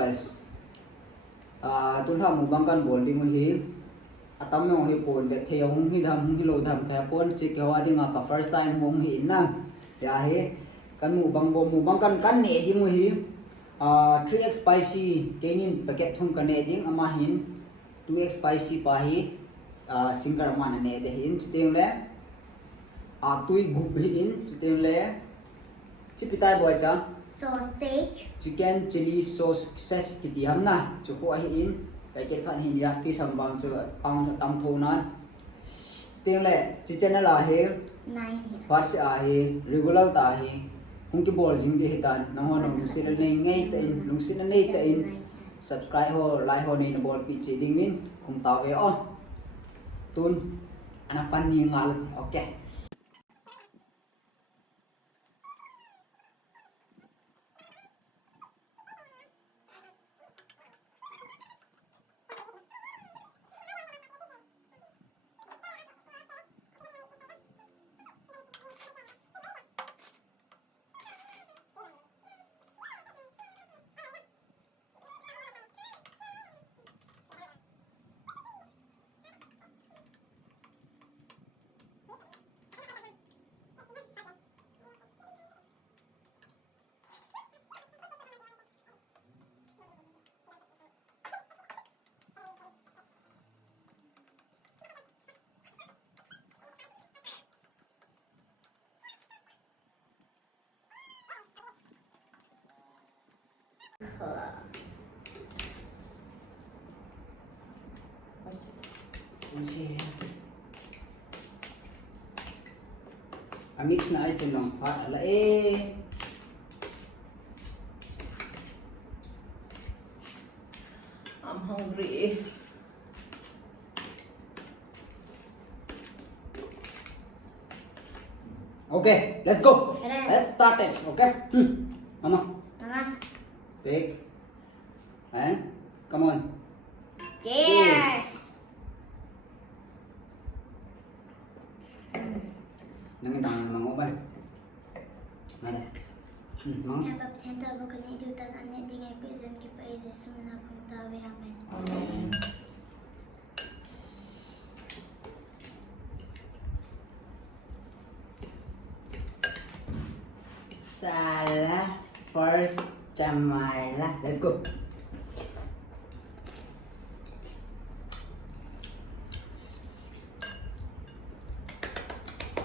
guys. Tulha mukbang kan bolding hi. Atam mo hi pon ve the hung hi dham hung hi lo dham kha pon chi ke wa ding ka first time hung hi na. Ya hi kan mukbang kan ne ding hi. 3x spicy kenin packet thum kan ne ding ama hin 2x spicy pa hi singkar man ne de hin chiting le tui gup hi in chiting le chipitai boy cha sausage chicken chili sauce ses kiti hamna chuko hi in packet khan hin ya pi sambang chu kang tam tho nan chiting le chichen la he 9 parts a he regular ta he hung ki bol jing de hitan na ho nong sin le ngai ta in lung sin nei ta in subscribe ho like ho nei na bol pi che ding min khum ta ve o tun ana pan ni ngal okay. Mix na ay tinong pat ala I'm hungry. Okay, let's go. Let's start it. Okay. Mama. Take and come on. Cheers. Nang mango ba? Nada. Mang. Baptenta bukan itu dan ane dengan present kita is semua kita we amen. Amen. Salah first Jamailah. Let's go.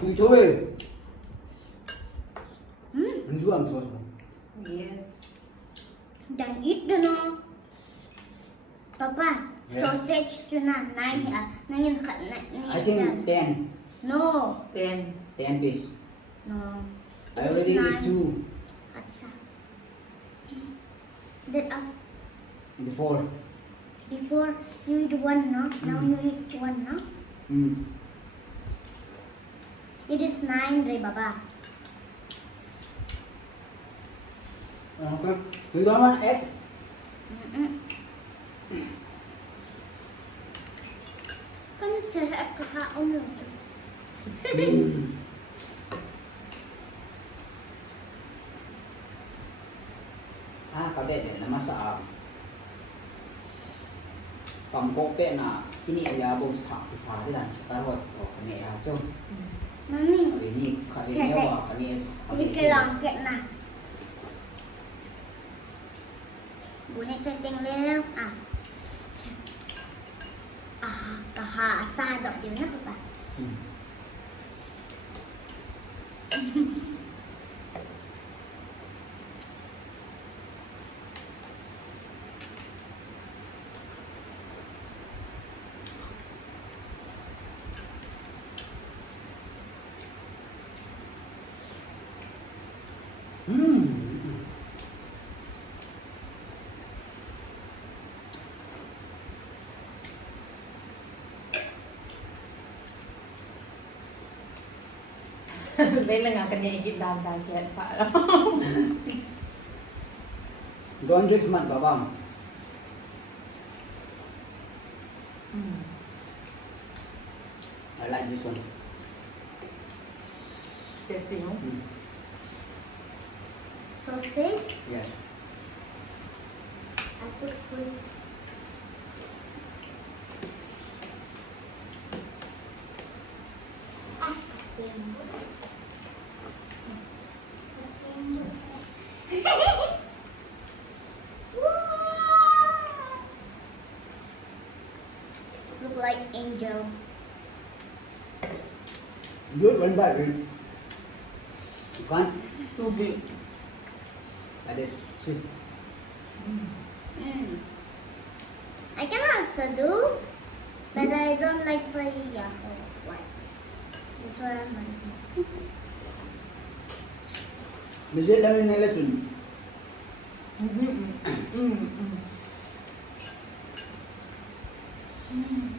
You do it. You do am sauce. Yes. Dan itu no. Papa, Yeah. sausage tu na 9 ya. Nangin kat I think 10. No. 10. 10 piece. No. I already eat 2 Acha. That before. before you eat one, no? Now you eat one, no? It is 9, Ray Baba. Okay. We don't want egg. Kan cara kakaon mo. Kabebe na masa kampope na kini ayabong sa kisari dan sekarang kani aja. Mami, Ini kabebe wa kani ini kelangket na. Bunyi centeng leo. Kahasa dok dia na papa. Bên là ngà cần nhảy cái đàn kẹt phải đó. Don't drink much, Baba. I like this one. Tasty, no? Sausage Yes. at put full. Kasing. Kasing. Look like angel. Good one, baby. You can't. Too big. That is. See. I can also do, but I don't like paella. What? That's what I'm like. Bisa lang yung nilatan.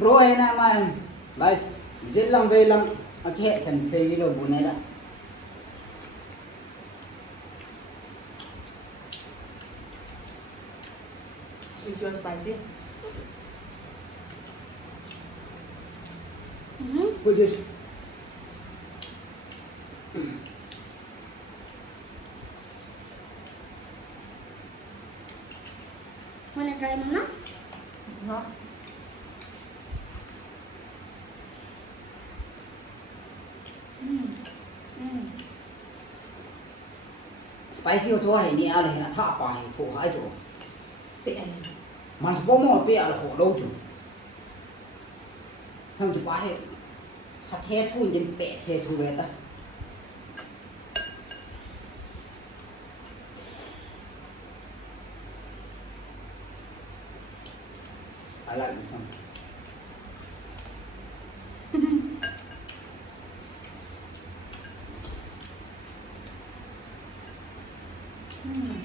Bro, ay naman. Guys, bisa lang ba lang akhe kan failo bunela. Is yours spicy? Put this. Wanna try, Mama? No. Spicy ho thua hai ni ala hina tha pa hai tho hai jo. Big and Man po mo pe ala ho lo ju. Hang ju pa hai. Sa the thu yin pe the thu ve ta. I like this one.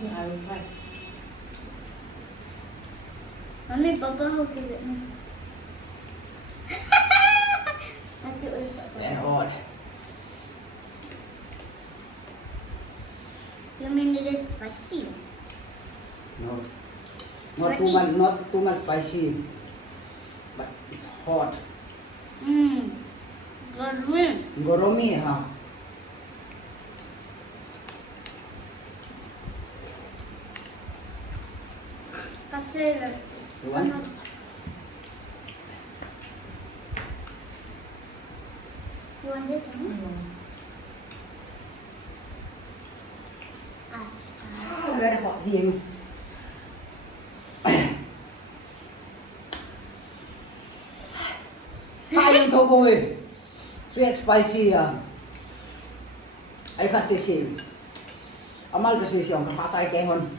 I will try. Mami, Papa, how to get me? Ate ulit ako. Very hot. You mean it is spicy? No. Not too much spicy. But it's hot. Garmi. Goromi ha. Kasi You want? You want it? Very hot here. Hai thô bùi. Sweet spicy à. Ai khát xì xì. Amal cái xì xì ông khát tay cái hơn.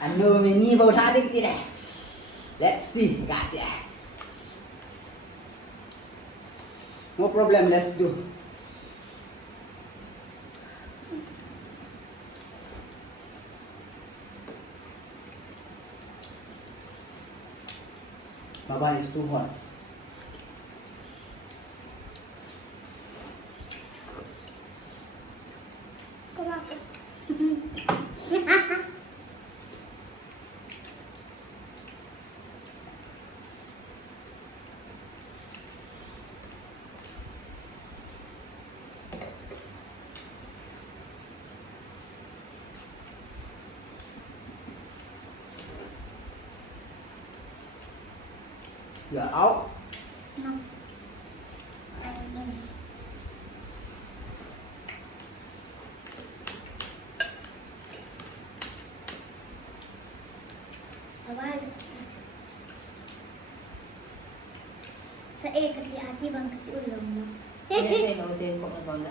Anh nơ mình nhìn vào tha tích tí này. Let's see. Got it. No problem, let's do. Baba is too hot. You're out. No. Sa kati ati bang kati ulam mo. Kaya tayo din kung ano na.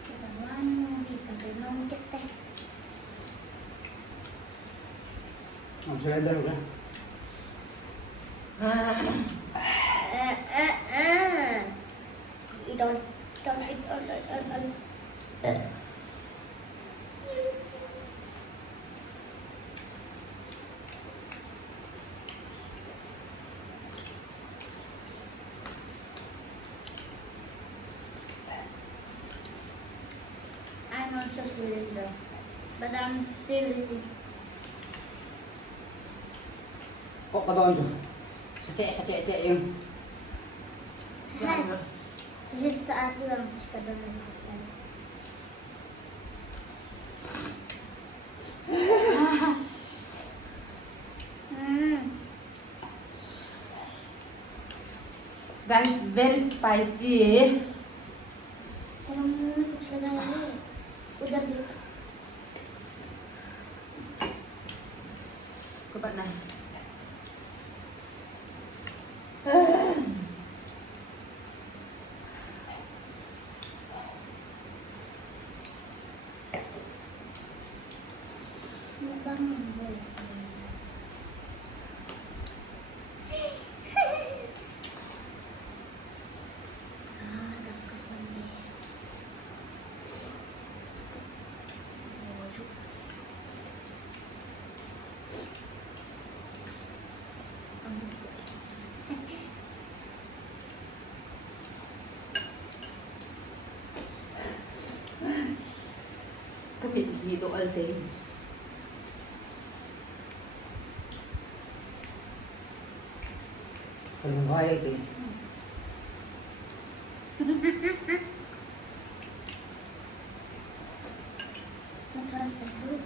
Kasamaan mo, ikagay mo kita. Ang surrender ka. You don't eat sa cylinder. But I'm still... Kok ka doon dyan. Sa tse yung. Kasi sa ate lang si kadang Guys, very spicy. Kalau mau sudah ini udah beli. Các bạn này. Mukbang boleh. Các vị nhiệt độ ân tế. Kalung kaya ito. Makaran dulu.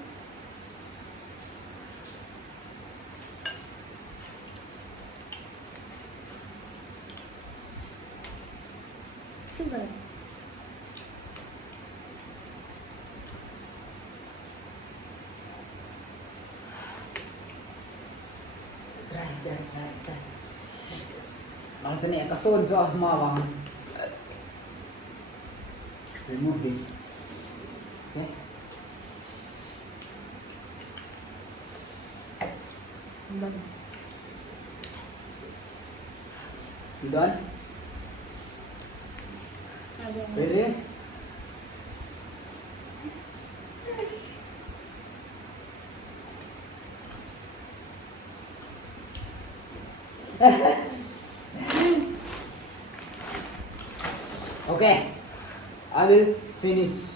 Sugar. Try. Langsung ni kasun so mawang. Remove this. Okay. You done? Ready? Okay, I will finish.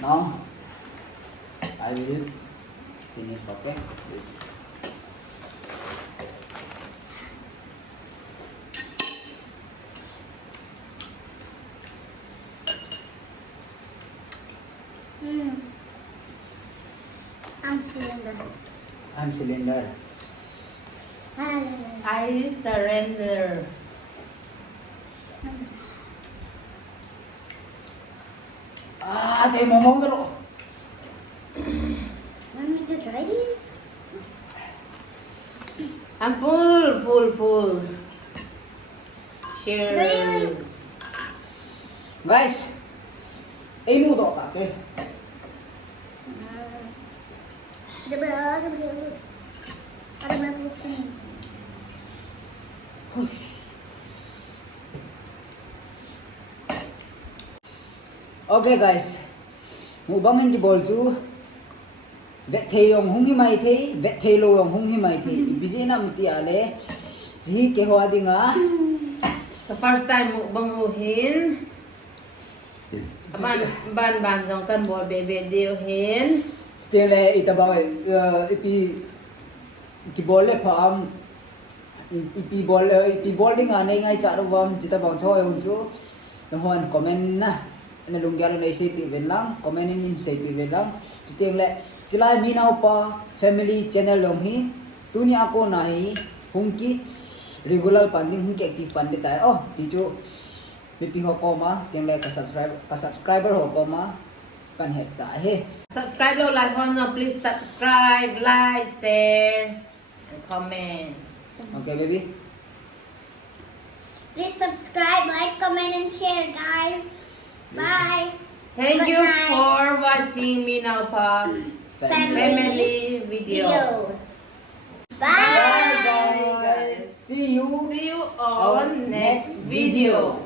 Now, I will finish, okay? This. I'm cylinder. I surrender. Tayo momong dalo. Mommy, you try this? I'm full. Cheers. Guys, nudo tate. Ada berapa sini? Okay guys, mukbang hindi bolsu. Vet theyong hung himai the, vet thelo yong hung himai the. Busy na mti ale. Ji ke hoa dinga. The first time banguhin. Ban jong kan bol bebe dio hin. Stele itabang ipi bolle pham ipi bolding anai ngai cha ro wam jitabang choi unchu. Nahon comment na. Na lungyalo na isip even lang, comment in say even lang. Chiteng le chilai minaw pa family channel long hi. Tuni ako nahi hungki regular panding hungki active pandit tayo. Oh, ticho pipi ho ko ma, teng le ka subscriber ho ko ma kan het sa he. Subscribe lo like no, please subscribe, like, share and comment. Okay baby. Please subscribe, like, comment, and share, guys. Bye. Thank Good you night. for watching Minaw Pa family videos. Bye. Bye guys. See you See you on next video.